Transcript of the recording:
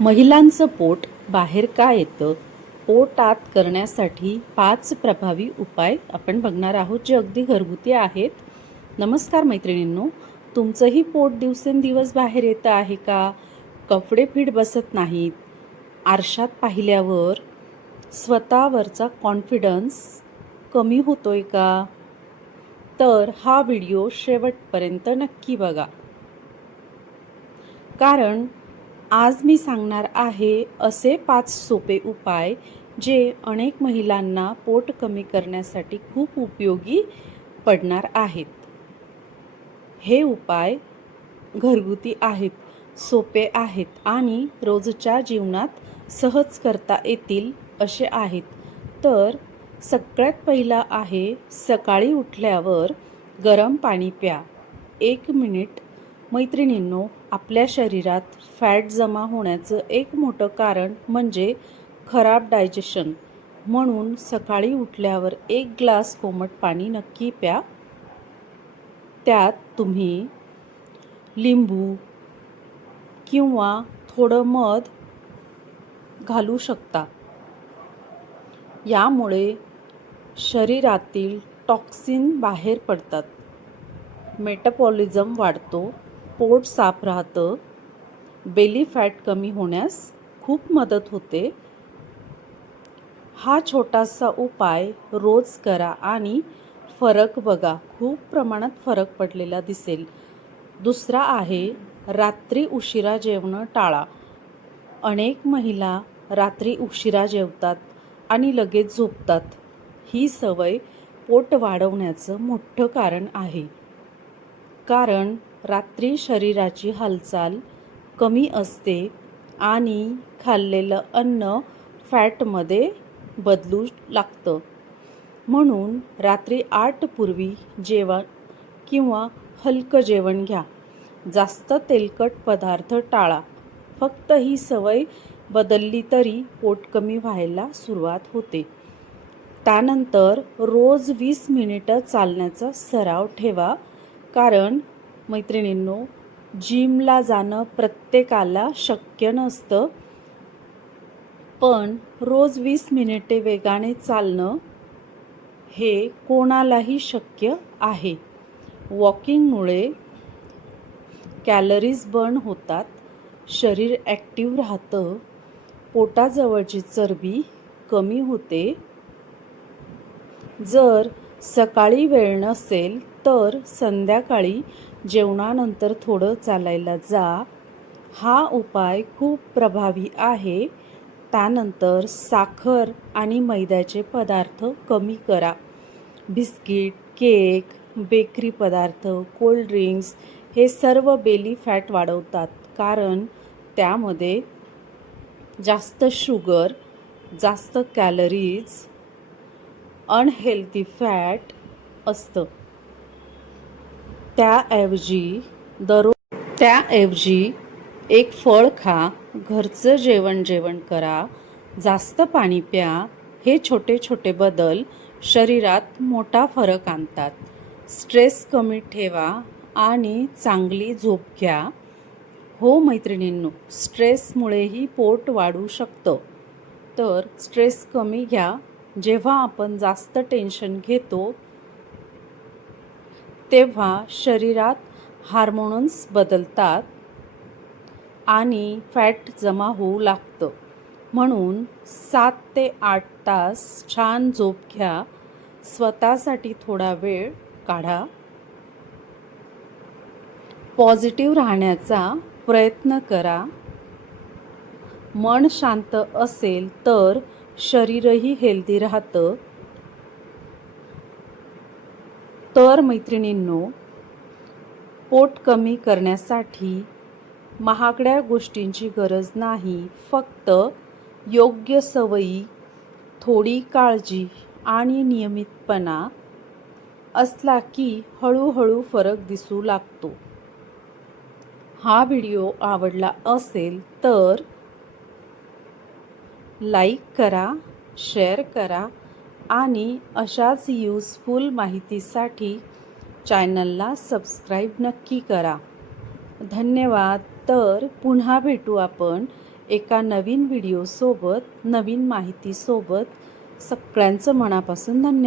महिलांचं पोट बाहेर का येतं? पोट आत करण्यासाठी 5 प्रभावी उपाय आपण बघणार आहोत, जे अगदी घरगुती आहेत. नमस्कार मैत्रिणींनो, तुमचंही पोट दिवसेंदिवस बाहेर येतं आहे का? कपडे फिट बसत नाहीत, आरशात पाहिल्यावर स्वतःवरचा कॉन्फिडन्स कमी होतोय का? तर हा व्हिडिओ शेवटपर्यंत नक्की बघा, कारण आज मी सांगणार आहे असे 5 सोपे उपाय जे अनेक महिलांना पोट कमी करण्यासाठी खूप उपयोगी पडणार आहेत. हे उपाय घरगुती आहेत, सोपे आहेत आणि रोजच्या जीवनात सहज करता येतील असे आहेत. तर सगळ्यात पहिला आहे, सकाळी उठल्यावर गरम पाणी प्या. 1 मिनिट. मैत्रिणींनो, आपल्या शरीरात फॅट जमा होण्याचं एक मोठं कारण म्हणजे खराब डायजेशन. म्हणून सकाळी उठल्यावर 1 ग्लास कोमट पाणी नक्की प्या. त्यात तुम्ही लिंबू किंवा थोडं मध घालू शकता. यामुळे शरीरातील टॉक्सिन बाहेर पडतात, मेटाबॉलिझम वाढतो, पोट साफ राहतं, बेली फॅट कमी होण्यास खूप मदत होते. हा छोटासा उपाय रोज करा आणि फरक बघा, खूप प्रमाणात फरक पडलेला दिसेल. दुसरा आहे, रात्री उशिरा जेवणं टाळा. अनेक महिला रात्री उशिरा जेवतात आणि लगेच झोपतात. ही सवय पोट वाढवण्याचं मोठं कारण आहे, कारण रात्री शरीराची हालचाल कमी असते आणि खाल्लेलं अन्न फॅटमध्ये बदलू लागतं. म्हणून रात्री 8 पूर्वी जेवण किंवा हलकं जेवण घ्या. जास्त तेलकट पदार्थ टाळा. फक्त ही सवय बदलली तरी पोट कमी व्हायला सुरुवात होते. त्यानंतर रोज 20 मिनिटं चालण्याचा सराव ठेवा, कारण मैत्रिणींनो, जिमला जाणं प्रत्येकाला शक्य नसतं, पण रोज 20 मिनिटे वेगाने चालणं हे कोणालाही शक्य आहे. वॉकिंगमुळे कॅलरीज बर्न होतात, शरीर ॲक्टिव्ह राहतं, पोटाजवळची चरबी कमी होते. जर सकाळी वेळ नसेल तर संध्याकाळी जेवणानंतर थोडं चालायला जा. हा उपाय खूप प्रभावी आहे. त्यानंतर साखर आणि मैद्याचे पदार्थ कमी करा. बिस्किट, केक, बेकरी पदार्थ, कोल्ड ड्रिंक्स हे सर्व बेली फॅट वाढवतात, कारण त्यामध्ये जास्त शुगर, जास्त कॅलरीज, अनहेल्दी फॅट असतं. त्याऐवजी एक फळ खा, घरचं जेवण करा, जास्त पाणी प्या. हे छोटे छोटे बदल शरीरात मोठा फरक आणतात. स्ट्रेस कमी ठेवा आणि चांगली झोप घ्या. हो मैत्रिणींनो, स्ट्रेसमुळेही पोट वाढू शकतं. तर स्ट्रेस कमी घ्या. जेव्हा आपण जास्त टेन्शन घेतो तेव्हा शरीरात हार्मोन्स बदलतात आणि फॅट जमा होऊ लागतं. म्हणून 7 ते 8 तास छान झोप घ्या. स्वतःसाठी थोडा वेळ काढा. पॉझिटिव्ह राहण्याचा प्रयत्न करा. मन शांत असेल तर शरीरही हेल्दी राहतं. तर मैत्रिणींनो, पोट कमी करण्यासाठी महागड्या गोष्टींची गरज नाही. फक्त योग्य सवयी, थोडी काळजी आणि नियमितपणा असला की हळूहळू फरक दिसू लागतो. हा व्हिडिओ आवडला असेल तर लाईक करा, शेअर करा आणि अशाच यूजफुल माहितीसाठी चॅनलला सबस्क्राईब नक्की करा. धन्यवाद. तर पुन्हा भेटू आपण एका नवीन व्हिडिओसोबत, नवीन माहितीसोबत सगळ्यांचं मनापासून धन्यवाद.